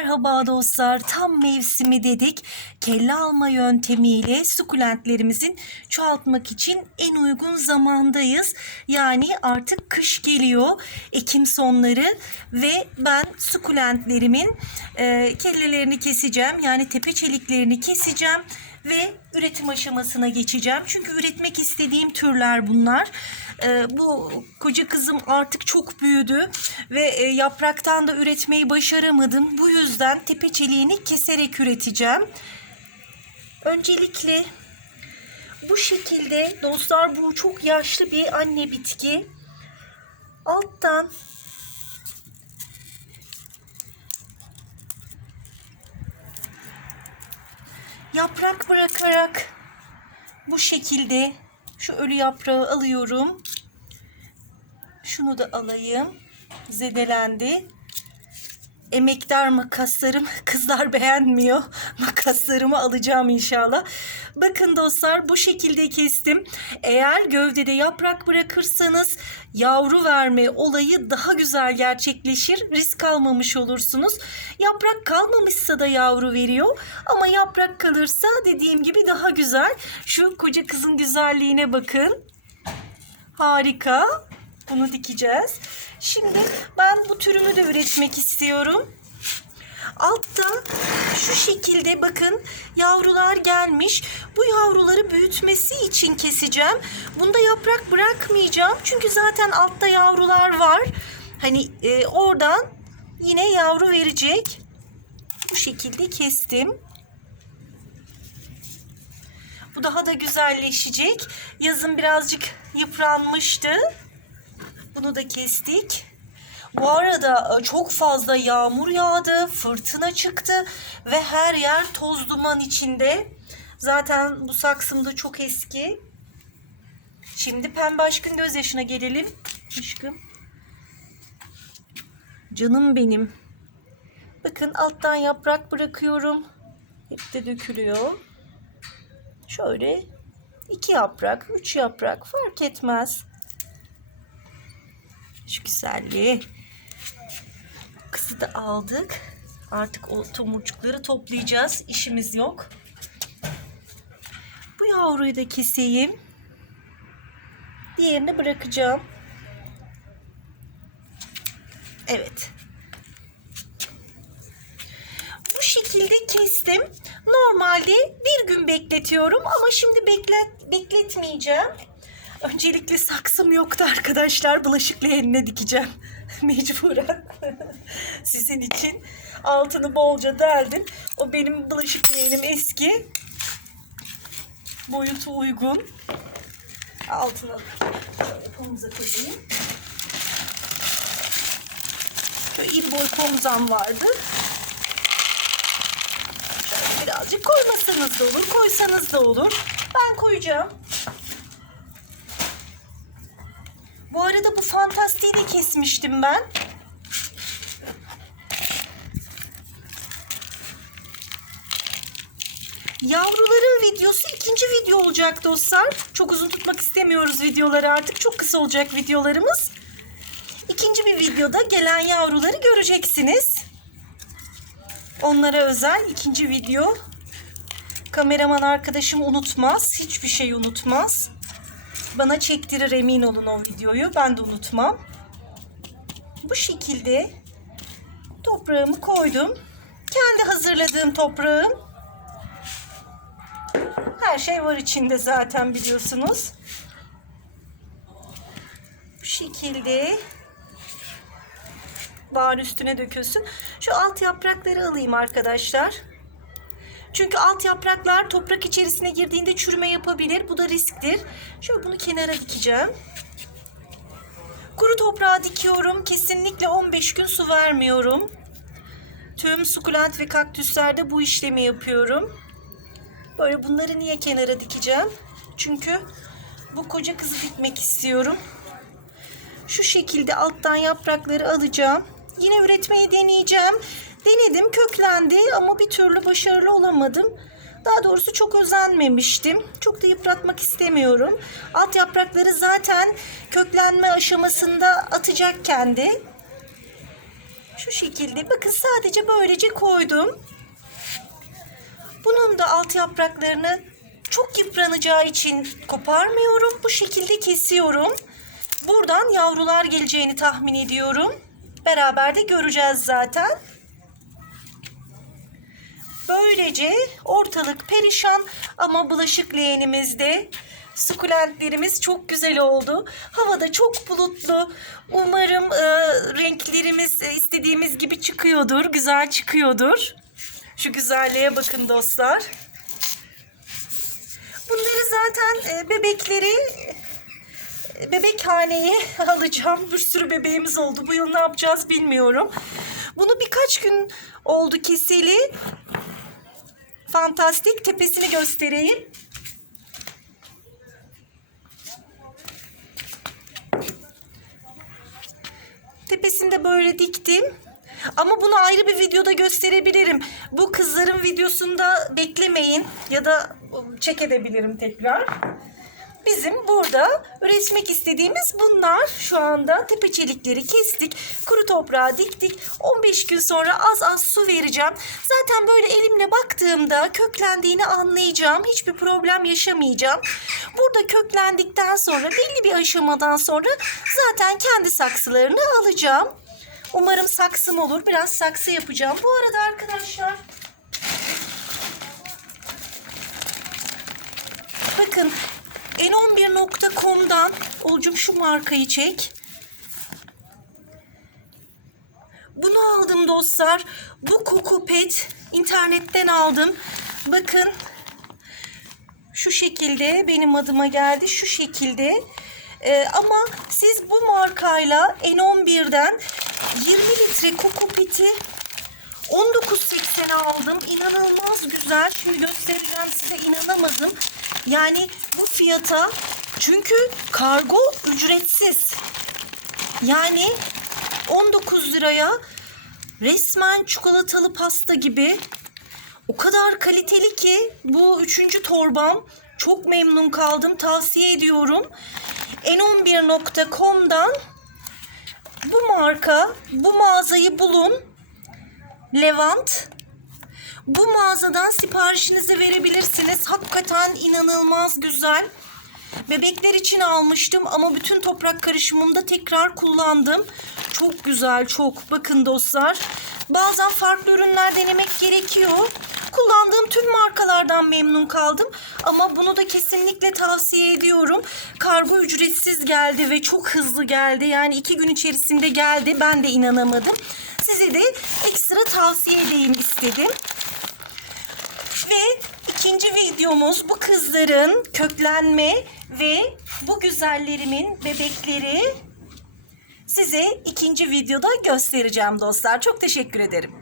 Merhaba dostlar. Tam mevsimi dedik. Kelle alma yöntemiyle sukulentlerimizin çoğaltmak için en uygun zamandayız. Yani artık kış geliyor. Ekim sonları ve ben sukulentlerimin e, kellelerini keseceğim. Yani tepe çeliklerini keseceğim ve üretim aşamasına geçeceğim. Çünkü üretmek istediğim türler bunlar. Ee, bu koca kızım artık çok büyüdü ve e, yapraktan da üretmeyi başaramadım. Bu yüzden tepe çeliğini keserek üreteceğim. Öncelikle bu şekilde dostlar bu çok yaşlı bir anne bitki. Alttan yaprak bırakarak bu şekilde şu ölü yaprağı alıyorum. Şunu da alayım. Zedelendi. Emektar makaslarım kızlar beğenmiyor. Makaslarımı alacağım inşallah. Bakın dostlar bu şekilde kestim. Eğer gövdede yaprak bırakırsanız yavru verme olayı daha güzel gerçekleşir. Risk almamış olursunuz. Yaprak kalmamışsa da yavru veriyor. Ama yaprak kalırsa dediğim gibi daha güzel. Şu koca kızın güzelliğine bakın. Harika. Bunu dikeceğiz. Şimdi ben bu türümü de üretmek istiyorum. Altta şu şekilde bakın yavrular gelmiş. Bu yavruları büyütmesi için keseceğim. Bunda yaprak bırakmayacağım. Çünkü zaten altta yavrular var. Hani e, oradan yine yavru verecek. Bu şekilde kestim. Bu daha da güzelleşecek. Yazın birazcık yıpranmıştı. Bunu da kestik. Bu arada e, çok fazla yağmur yağdı, fırtına çıktı ve her yer toz duman içinde. Zaten bu saksım da çok eski. Şimdi pembe aşkın gözyaşına gelelim. Aşkım. Canım benim. Bakın alttan yaprak bırakıyorum. Hep de dökülüyor. Şöyle iki yaprak, üç yaprak fark etmez. Şu güzelliği. Kızı da aldık. Artık o tomurcukları toplayacağız. İşimiz yok. Bu yavruyu da keseyim. Diğerini bırakacağım. Evet. Bu şekilde kestim. Normalde bir gün bekletiyorum ama şimdi beklet bekletmeyeceğim. Öncelikle saksım yoktu arkadaşlar. Bulaşık leğenine dikeceğim. Mecburen. Sizin için altını bolca deldim. O benim bulaşık leğenim eski. Boyutu uygun. Altına komuza koyayım. Şöyle iri boy komuzam vardı. Şöyle birazcık koymasanız da olur, koysanız da olur. Ben koyacağım. Bu arada bu fantastiği de kesmiştim ben. Yavruların videosu ikinci video olacak dostlar. Çok uzun tutmak istemiyoruz videoları artık. Çok kısa olacak videolarımız. İkinci bir videoda gelen yavruları göreceksiniz. Onlara özel ikinci video. Kameraman arkadaşım unutmaz. Hiçbir şey unutmaz. Bana çektirir emin olun o videoyu. Ben de unutmam. Bu şekilde toprağımı koydum. Kendi hazırladığım toprağım. Her şey var içinde zaten biliyorsunuz. Bu şekilde bağır üstüne dökülsün. Şu alt yaprakları alayım arkadaşlar. Çünkü alt yapraklar toprak içerisine girdiğinde çürüme yapabilir. Bu da risktir. Şöyle bunu kenara dikeceğim. Kuru toprağa dikiyorum. Kesinlikle 15 gün su vermiyorum. Tüm sukulent ve kaktüslerde bu işlemi yapıyorum. Böyle bunları niye kenara dikeceğim? Çünkü bu koca kızı dikmek istiyorum. Şu şekilde alttan yaprakları alacağım. Yine üretmeyi deneyeceğim. Denedim köklendi ama bir türlü başarılı olamadım. Daha doğrusu çok özenmemiştim. Çok da yıpratmak istemiyorum. Alt yaprakları zaten köklenme aşamasında atacak kendi. Şu şekilde bakın sadece böylece koydum. Bunun da alt yapraklarını çok yıpranacağı için koparmıyorum. Bu şekilde kesiyorum. Buradan yavrular geleceğini tahmin ediyorum. Beraber de göreceğiz zaten. Böylece ortalık perişan ama bulaşık leğenimizde sukulentlerimiz çok güzel oldu. Havada çok bulutlu. Umarım e, renklerimiz e, istediğimiz gibi çıkıyordur, güzel çıkıyordur. Şu güzelliğe bakın dostlar. Bunları zaten e, bebekleri e, bebekhaneye alacağım. Bir sürü bebeğimiz oldu. Bu yıl ne yapacağız bilmiyorum. Bunu birkaç gün oldu keseli. Fantastik tepesini göstereyim. Tepesinde böyle diktim. Ama bunu ayrı bir videoda gösterebilirim. Bu kızların videosunda beklemeyin ya da çek edebilirim tekrar. Bizim burada üretmek istediğimiz bunlar. Şu anda tepe çelikleri kestik. Kuru toprağa diktik. 15 gün sonra az az su vereceğim. Zaten böyle elimle baktığımda köklendiğini anlayacağım. Hiçbir problem yaşamayacağım. Burada köklendikten sonra belli bir aşamadan sonra zaten kendi saksılarını alacağım. Umarım saksım olur. Biraz saksı yapacağım. Bu arada arkadaşlar Bakın n11.com'dan Olcum şu markayı çek. Bunu aldım dostlar. Bu kokopet internetten aldım. Bakın şu şekilde benim adıma geldi. Şu şekilde. Ee, ama siz bu markayla N11'den 20 litre kokopeti 19.80'e aldım. İnanılmaz güzel. Şimdi göstereceğim size inanamadım. Yani bu fiyata çünkü kargo ücretsiz. Yani 19 liraya resmen çikolatalı pasta gibi o kadar kaliteli ki bu üçüncü torbam çok memnun kaldım tavsiye ediyorum. n11.com'dan bu marka bu mağazayı bulun Levant bu mağazadan siparişinizi verebilirsiniz. Hakikaten inanılmaz güzel. Bebekler için almıştım ama bütün toprak karışımımda tekrar kullandım. Çok güzel, çok. Bakın dostlar. Bazen farklı ürünler denemek gerekiyor. Kullandığım tüm markalardan memnun kaldım. Ama bunu da kesinlikle tavsiye ediyorum. Kargo ücretsiz geldi ve çok hızlı geldi. Yani iki gün içerisinde geldi. Ben de inanamadım. Size de ekstra tavsiye edeyim istedim. Ve ikinci videomuz bu kızların köklenme ve bu güzellerimin bebekleri size ikinci videoda göstereceğim dostlar. Çok teşekkür ederim.